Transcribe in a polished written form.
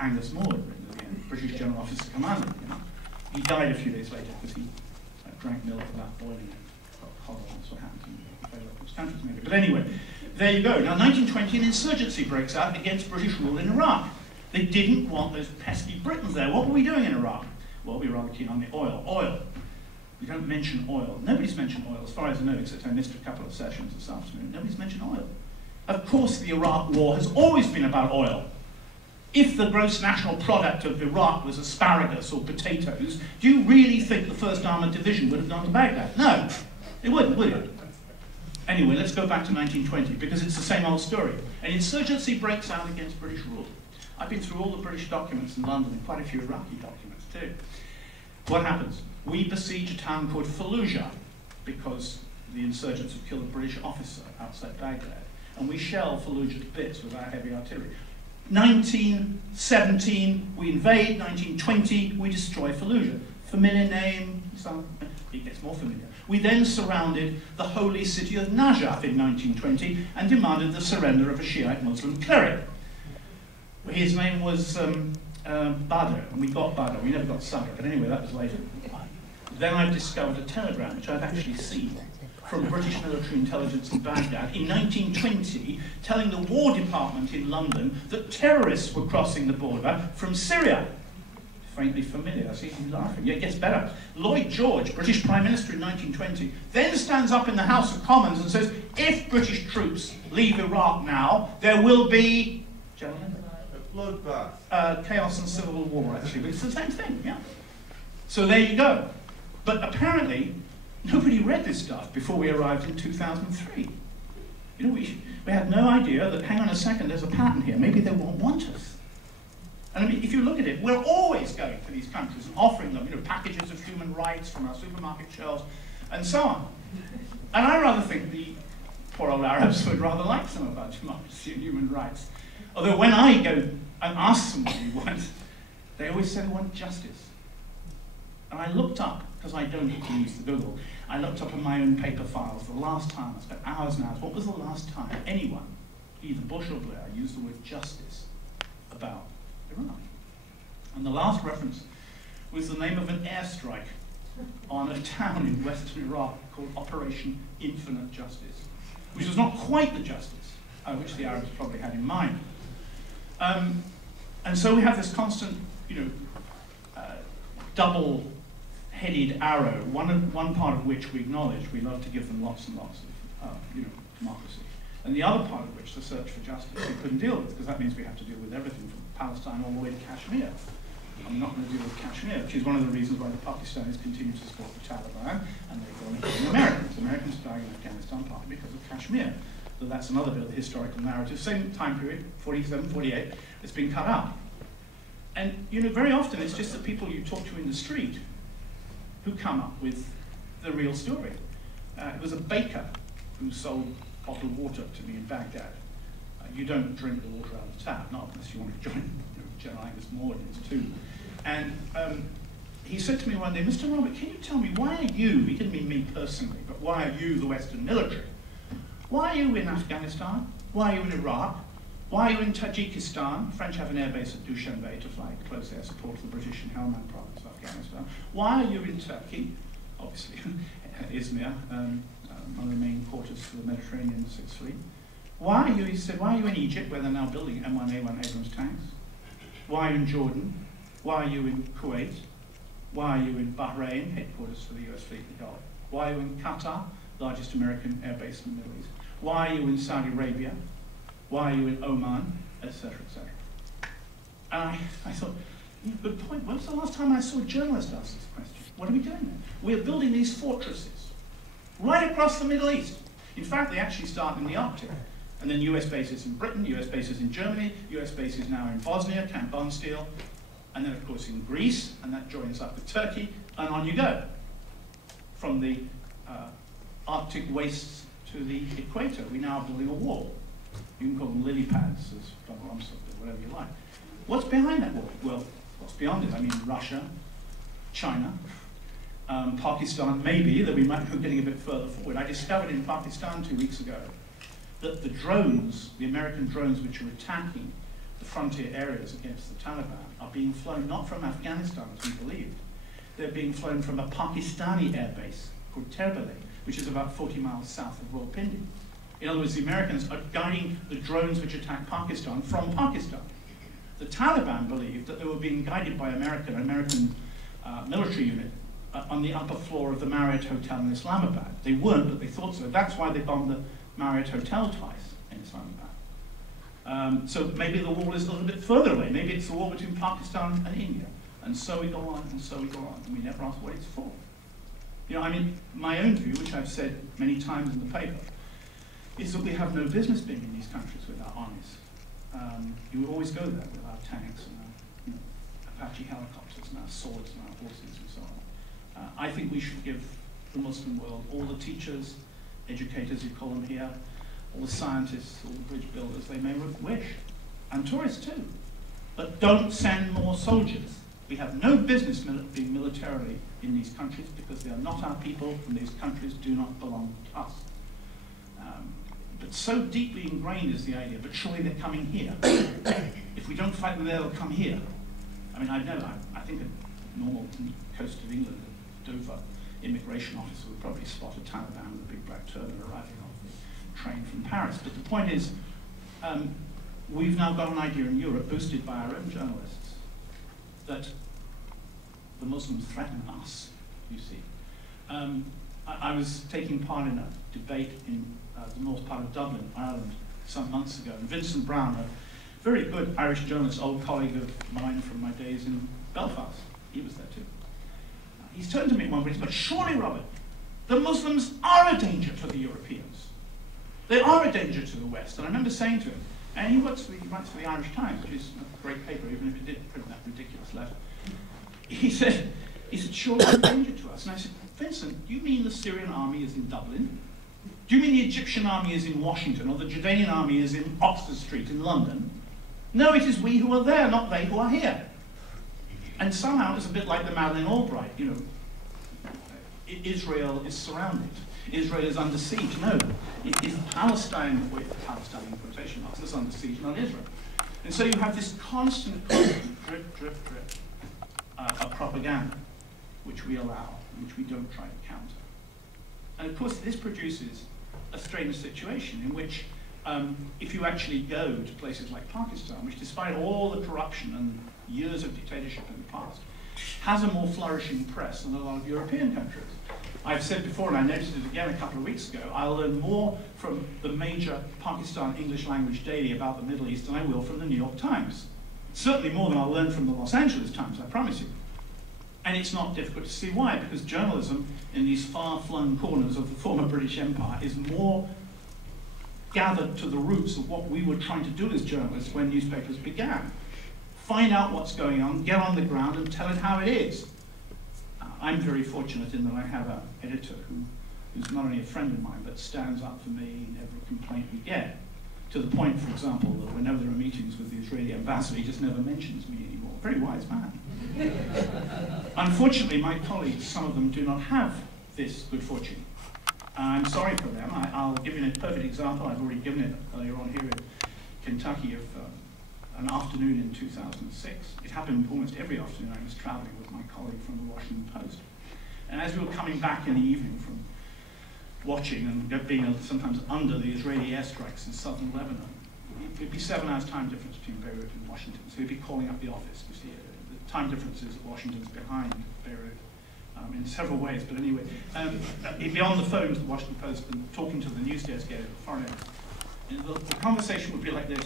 Angus Moore, the British General Officer Commander. You know. He died a few days later because he drank milk without boiling it. That's what happened in very local countries maybe. But anyway, there you go. Now 1920, an insurgency breaks out against British rule in Iraq. They didn't want those pesky Britons there. What were we doing in Iraq? Well, we were rather keen on the oil. Oil. We don't mention oil. Nobody's mentioned oil, as far as I know, except I missed a couple of sessions this afternoon. Nobody's mentioned oil. Of course, the Iraq War has always been about oil. If the gross national product of Iraq was asparagus or potatoes, do you really think the 1st Armoured Division would have gone to Baghdad? No, it wouldn't, would it? Anyway, let's go back to 1920, because it's the same old story. An insurgency breaks out against British rule. I've been through all the British documents in London, and quite a few Iraqi documents too. What happens? We besiege a town called Fallujah, because the insurgents have killed a British officer outside Baghdad. And we shell Fallujah to bits with our heavy artillery. 1917, we invade. 1920, we destroy Fallujah. Familiar name, it gets more familiar. We then surrounded the holy city of Najaf in 1920 and demanded the surrender of a Shiite Muslim cleric. His name was Badr, and we got Badr. We never got Sadr, but anyway, that was later. Then I discovered a telegram, which I've actually seen, from British military intelligence in Baghdad in 1920, telling the War Department in London that terrorists were crossing the border from Syria. Faintly familiar, I see you laughing. Yeah, it gets better. Lloyd George, British Prime Minister in 1920, then stands up in the House of Commons and says, if British troops leave Iraq now, there will be, gentlemen? A bloodbath. Chaos and civil war, actually, but it's the same thing, yeah. So there you go. But apparently, nobody read this stuff before we arrived in 2003. You know, we had no idea that, hang on a second, there's a pattern here. Maybe they won't want us. And I mean, if you look at it, we're always going to these countries and offering them, you know, packages of human rights from our supermarket shelves, and so on. And I rather think the poor old Arabs would rather like some of our democracy and human rights. Although when I go and ask them what they want, they always say they want justice. And I looked up, because I don't use the Google, I looked up in my own paper files the last time, I spent hours and hours, what was the last time anyone, either Bush or Blair, used the word justice about Iraq? And the last reference was the name of an airstrike on a town in western Iraq called Operation Infinite Justice, which was not quite the justice which the Arabs probably had in mind. And so we have this constant, you know, double-headed arrow, one part of which we acknowledge we love to give them lots and lots of you know, democracy, and the other part of which, the search for justice, we couldn't deal with, because that means we have to deal with everything from Palestine all the way to Kashmir. I'm not going to deal with Kashmir, which is one of the reasons why the Pakistanis continue to support the Taliban, and they've gone into the Americans. The Americans are dying in Afghanistan partly because of Kashmir. So that's another bit of the historical narrative. Same time period, 47, 48, it's been cut out. And you know, very often it's just the people you talk to in the street who come up with the real story. It was a baker who sold bottled water to me in Baghdad. You don't drink the water out of the tap, not unless you want to join, you know, General Angus Moore in this too. And he said to me one day, Mr. Robert, can you tell me, why are you, he didn't mean me personally, but why are you the Western military? Why are you in Afghanistan? Why are you in Iraq? Why are you in Tajikistan? French have an airbase at Dushanbe to fly close air support to the British in Helmand province of Afghanistan. Why are you in Turkey? Obviously, Izmir, one of the main quarters for the Mediterranean Sixth Fleet. Why are you, he said, why are you in Egypt, where they're now building M1A1 Abrams tanks? Why are you in Jordan? Why are you in Kuwait? Why are you in Bahrain, headquarters for the US fleet in the Gulf? Why are you in Qatar, largest American air base in the Middle East? Why are you in Saudi Arabia? Why are you in Oman, etc., etc. And I thought, good point. When was the last time I saw a journalist ask this question? What are we doing there? We're building these fortresses right across the Middle East. In fact, they actually start in the Arctic. And then US bases in Britain, US bases in Germany, US bases now in Bosnia, Camp Bondsteel, and then of course in Greece, and that joins up with Turkey, and on you go. From the Arctic wastes to the equator, we now are building a wall. You can call them lily pads, as Don Rumsfeld did, whatever you like. What's behind that wall? Well, what's beyond it? I mean, Russia, China, Pakistan, maybe, that we might be getting a bit further forward. I discovered in Pakistan 2 weeks ago that the drones, the American drones which are attacking the frontier areas against the Taliban are being flown not from Afghanistan, as we believed. They're being flown from a Pakistani airbase called Terbale, which is about 40 miles south of Rawalpindi. In other words, the Americans are guiding the drones which attack Pakistan from Pakistan. The Taliban believed that they were being guided by an American military unit on the upper floor of the Marriott Hotel in Islamabad. They weren't, but they thought so. That's why they bombed the Marriott Hotel twice in Islamabad. So maybe the wall is a little bit further away. Maybe it's the wall between Pakistan and India. And so we go on, and so we go on, and we never ask what it's for. You know, I mean, my own view, which I've said many times in the paper, is that we have no business being in these countries with our armies. You always go there with our tanks and our Apache helicopters and our swords and our horses and so on. I think we should give the Muslim world all the teachers, educators, you call them here, all the scientists, all the bridge builders they may wish, and tourists too. But don't send more soldiers. We have no business being militarily in these countries because they are not our people and these countries do not belong to us. But so deeply ingrained is the idea, but surely they're coming here. If we don't fight them there, they'll come here. I mean, I think a normal coast of England, Dover immigration officer would probably spot a Taliban with a big black turban arriving off the train from Paris. But the point is, we've now got an idea in Europe, boosted by our own journalists, that the Muslims threaten us, you see. I was taking part in a debate in the north part of Dublin, Ireland, some months ago, and Vincent Brown, a very good Irish journalist, old colleague of mine from my days in Belfast, he was there too. He's turned to me at one point, but surely, Robert, the Muslims are a danger to the Europeans. They are a danger to the West. And I remember saying to him, and he writes for the Irish Times, which is a great paper, even if it did print that ridiculous letter. He said, surely they're a danger to us. And I said, Vincent, do you mean the Syrian army is in Dublin? Do you mean the Egyptian army is in Washington, or the Jordanian army is in Oxford Street in London? No, it is we who are there, not they who are here. And somehow it's a bit like the Madeleine Albright, you know, Israel is surrounded. Israel is under siege. No, it is Palestine, with Palestine in quotation marks, is under siege, not Israel. And so you have this constant drip, drip, drip of propaganda, which we allow, which we don't try to counter. And of course, this produces a strange situation in which, if you actually go to places like Pakistan, which despite all the corruption and years of dictatorship in the past, has a more flourishing press than a lot of European countries. I've said before, and I noticed it again a couple of weeks ago, I'll learn more from the major Pakistan English language daily about the Middle East than I will from the New York Times. Certainly more than I'll learn from the Los Angeles Times, I promise you. And it's not difficult to see why, because journalism in these far-flung corners of the former British Empire is more gathered to the roots of what we were trying to do as journalists when newspapers began. Find out what's going on, get on the ground and tell it how it is. I'm very fortunate in that I have an editor who's not only a friend of mine, but stands up for me in every complaint we get. To the point, for example, that whenever there are meetings with the Israeli ambassador, he just never mentions me anymore. Very wise man. Unfortunately, my colleagues, some of them do not have this good fortune. I'm sorry for them. I'll give you a perfect example. I've already given it earlier on here in Kentucky of an afternoon in 2006. It happened almost every afternoon. I was traveling with my colleague from the Washington Post. And as we were coming back in the evening from watching and being sometimes under the Israeli airstrikes in southern Lebanon, it'd be 7 hours time difference between Beirut and Washington. So we'd be calling up the office. You see, the time difference is Washington's behind Beirut in several ways. But anyway, he'd be on the phone to the Washington Post and talking to the news desk at foreign. And the conversation would be like this.